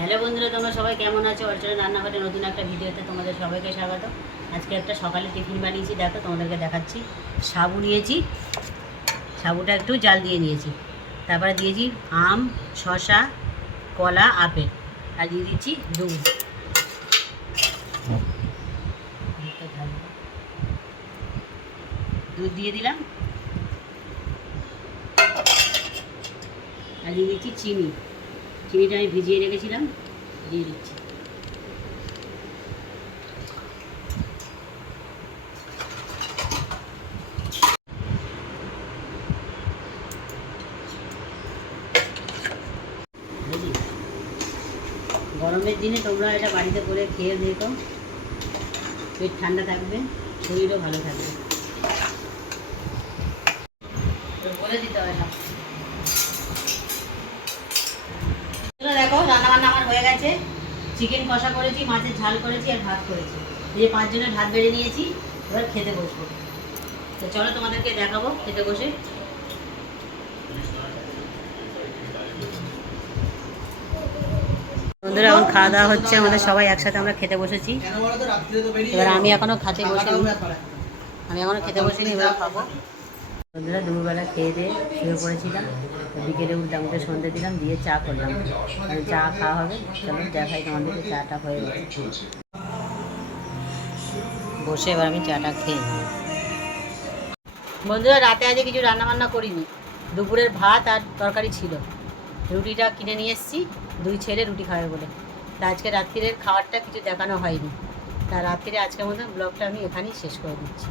Hello বন্ধুরা, তোমরা সবাই কেমন আছো? অর্চনা রান্নাঘরে নতুন একটা ভিডিওতে তোমাদের সবাইকে স্বাগত। আজকে একটা সকালে টিফিন বানিয়েছি, দেখো তোমাদেরকে দেখাচ্ছি। সাবু নিয়েছি, সাবুটা একটু জাল দিয়ে নিয়েছি। তারপরে দিয়েছি আম, শসা, কলা, আপেল, আর দিয়ে দিচ্ছি দুধ। দুধ দিয়ে দিলাম, আর দিয়ে দিচ্ছি চিনি। চিনিটা আমি ভিজিয়ে রেখেছিলাম, দিয়ে দিচ্ছি। গরমের দিনে তোমরা এটা বাড়িতে করে খেয়ে দেখো, পেট ঠান্ডা থাকবে, শরীরও ভালো থাকবে। বলে দিতে হয় না। দেখো রান্নাবান্না আমার হয়ে গেছে। চিকেন কষা করেছি, মাছের ঝাল করেছি, আর ভাত করেছি। এই যে 5 জনের ভাত বেড়ে নিয়েছি, এবার খেতে বসবো। তো চলো তোমাদেরকে দেখাবো খেতে বসে। বন্ধুরা, এখন খাওয়া দাওয়া হচ্ছে আমাদের, সবাই একসাথে আমরা খেতে বসেছি। এবার আমি এখনো খেতে বসিনি, এবার খাবো। বন্ধুরা, দুপুরবেলা খেয়ে দিয়ে শুয়ে পড়েছিলাম, বিকেলে উঠলাম, উঠে সন্ধ্যে দিলাম, দিয়ে চা করলাম। চা খাওয়া হবে, চলো দেখাই তোমাদেরকে। চাটা হয়ে গেছে, বসে এবার আমি চাটা খেয়ে নেব। বন্ধুরা, রাতে আজকে কিছু রান্নাবান্না করিনি, দুপুরের ভাত আর তরকারি ছিল। রুটিটা কিনে নিয়ে এসেছি, 2 ছেলে রুটি খাবে বলে। তা আজকে রাত্রিরের খাবারটা কিছু দেখানো হয়নি। তা রাত্রিরে আজকের মতো ব্লগটা আমি এখানেই শেষ করে দিচ্ছি।